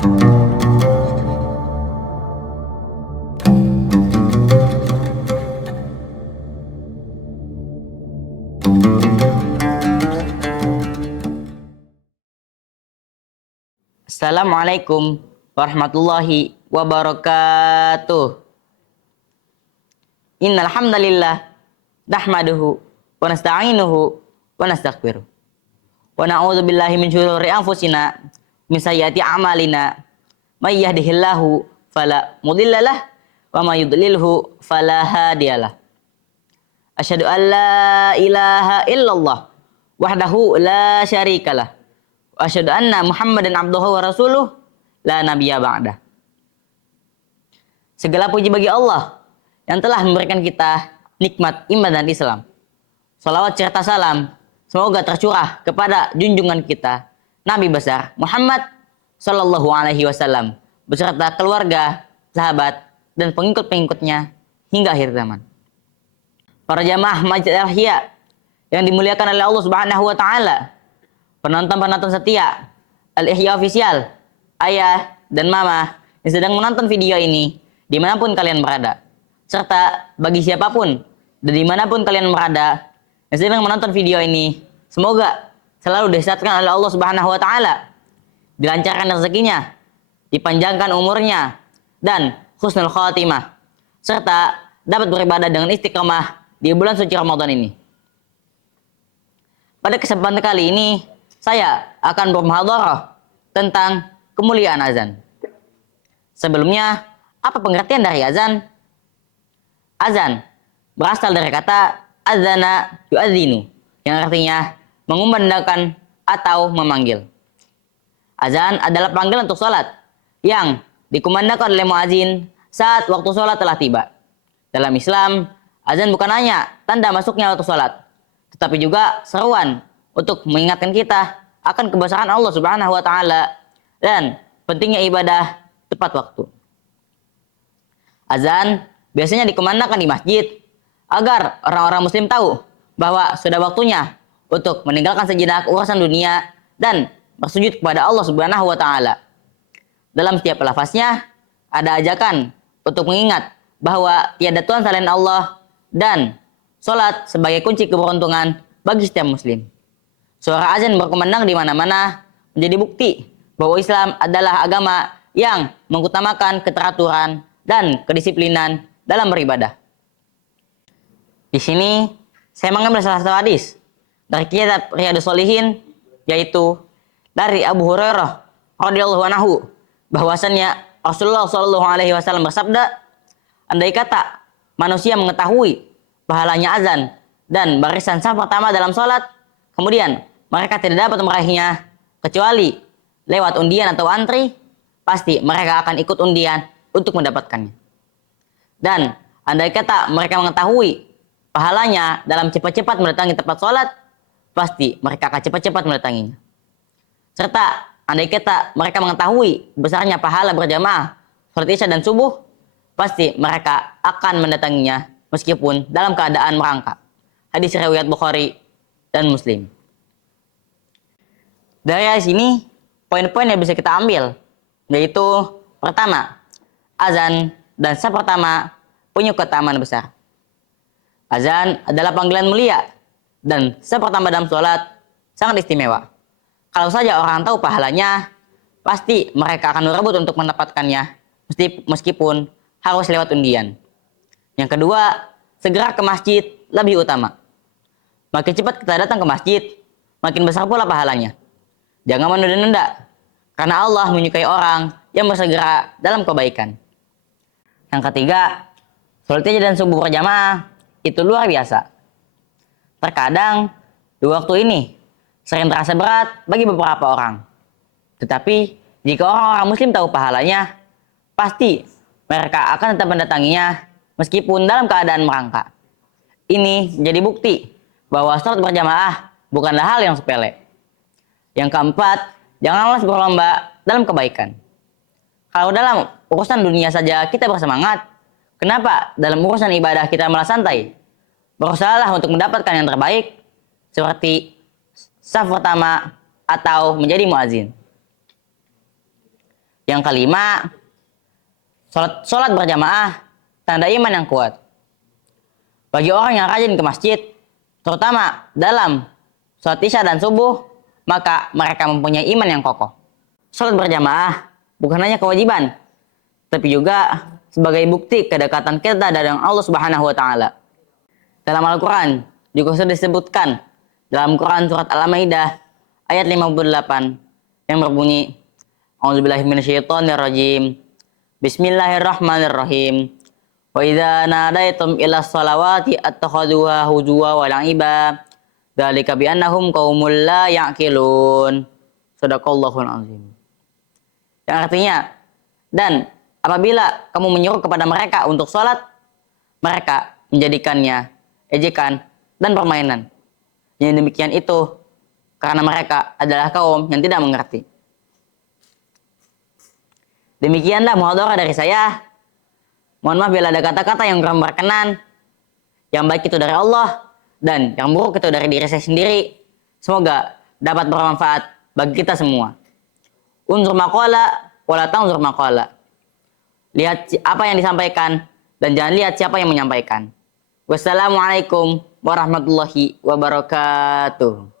Assalamualaikum warahmatullahi wabarakatuh. Innal hamdalillah nahmaduhu wa nasta'inuhu wa nastaghfiruh. Wa na'udzu billahi min syururi anfusina min sayyiati a'malina. May yahdihillahu fala mudhillalah wa may yudlilhu fala hadiyalah. Asyhadu an la ilaha illallah wahdahu la syarikalah. Wa asyhadu anna Muhammadan abduhu wa rasuluh la nabiyya ba'dah. Segala puji bagi Allah yang telah memberikan kita nikmat iman dan Islam. Salawat serta salam semoga tercurah kepada junjungan kita Nabi besar Muhammad sallallahu alaihi wasallam beserta keluarga, sahabat dan pengikut-pengikutnya hingga akhir zaman. Para jamaah Masjid Al-Ihya yang dimuliakan oleh Allah Subhanahu wa taala, penonton-penonton setia Al-Ihya Official, ayah dan mama yang sedang menonton video ini dimanapun kalian berada, serta bagi siapapun dan dimanapun kalian berada yang sedang menonton video ini, semoga selalu disehatkan oleh Allah Subhanahu wa taala, dilancarkan rezekinya, dipanjangkan umurnya, dan husnul khatimah, serta dapat beribadah dengan istiqomah di bulan suci Ramadan ini. Pada kesempatan kali ini, saya akan bermuhadharah tentang kemuliaan azan. Sebelumnya, apa pengertian dari azan? Azan berasal dari kata azana yu'adzinu, yang artinya mengumandangkan atau memanggil. Azan adalah panggilan untuk sholat yang dikumandangkan oleh muazin saat waktu sholat telah tiba. Dalam Islam, azan bukan hanya tanda masuknya waktu sholat, tetapi juga seruan untuk mengingatkan kita akan kebesaran Allah Subhanahu wa taala dan pentingnya ibadah tepat waktu. Azan biasanya dikumandangkan di masjid agar orang-orang muslim tahu bahwa sudah waktunya untuk meninggalkan sejenak urusan dunia dan bersujud kepada Allah Subhanahu wa taala. Dalam setiap lafaznya ada ajakan untuk mengingat bahwa tiada Tuhan selain Allah dan sholat sebagai kunci keberuntungan bagi setiap muslim. Suara azan berkumandang di mana-mana menjadi bukti bahwa Islam adalah agama yang mengutamakan keteraturan dan kedisiplinan dalam beribadah. Di sini saya mengambil salah satu hadis dari kitab Riyadhus Shalihin, yaitu dari Abu Hurairah radhiyallahu anhu, bahwasannya Rasulullah shallallahu alaihi wasallam bersabda, andai kata manusia mengetahui pahalanya azan dan barisan saf pertama dalam sholat, kemudian mereka tidak dapat meraihnya kecuali lewat undian atau antri, pasti mereka akan ikut undian untuk mendapatkannya. Dan andai kata mereka mengetahui pahalanya dalam cepat-cepat mendatangi tempat sholat, pasti mereka akan cepat-cepat mendatanginya. Serta andai kata mereka mengetahui besarnya pahala berjamaah sholat isya dan subuh, pasti mereka akan mendatanginya meskipun dalam keadaan merangkak. Hadis riwayat Bukhari dan Muslim. Dari sini poin-poin yang bisa kita ambil, yaitu pertama, azan dan saf pertama punya keutamaan besar. Azan adalah panggilan mulia dan saf pertama dalam sholat sangat istimewa. Kalau saja orang tahu pahalanya, pasti mereka akan berebut untuk mendapatkannya meskipun harus lewat undian. Yang kedua, segera ke masjid lebih utama. Makin cepat kita datang ke masjid, makin besar pula pahalanya. Jangan menunda-nunda, karena Allah menyukai orang yang bersegera dalam kebaikan. Yang ketiga, sholat isya dan subuh berjamaah itu luar biasa. Terkadang, di waktu ini sering terasa berat bagi beberapa orang. Tetapi, jika orang-orang muslim tahu pahalanya, pasti mereka akan tetap mendatanginya meskipun dalam keadaan merangkak. Ini menjadi bukti bahwa sholat berjamaah bukanlah hal yang sepele. Yang keempat, janganlah berlomba dalam kebaikan. Kalau dalam urusan dunia saja kita bersemangat, kenapa dalam urusan ibadah kita malah santai? Berusahalah untuk mendapatkan yang terbaik, seperti saf pertama atau menjadi muazin. Yang kelima, sholat berjamaah tanda iman yang kuat. Bagi orang yang rajin ke masjid, terutama dalam sholat isya dan subuh, maka mereka mempunyai iman yang kokoh. Sholat berjamaah bukan hanya kewajiban, tapi juga sebagai bukti kedekatan kita dari Allah Subhanahu wa taala. Dalam Al-Qur'an juga sudah disebutkan dalam Quran surat Al-Maidah ayat 58 yang berbunyi, A'udzubillahi minasyaitonirrajim. Bismillahirrahmanirrahim. Wa idza nadaitum ila sholawati attakhaduha huzwa wa la'iba. Dzalika bi annahum qaumul la ya'qilun. Shadaqallahul azim. Yang artinya, dan apabila kamu menyuruh kepada mereka untuk sholat, mereka menjadikannya ejekan dan permainan. Yang demikian itu karena mereka adalah kaum yang tidak mengerti. Demikianlah muhadharah dari saya. Mohon maaf bila ada kata-kata yang kurang berkenan. Yang baik itu dari Allah dan yang buruk itu dari diri saya sendiri. Semoga dapat bermanfaat bagi kita semua. Unzur maqala wala tanzur maqala. Lihat apa yang disampaikan dan jangan lihat siapa yang menyampaikan. Wassalamualaikum warahmatullahi wabarakatuh.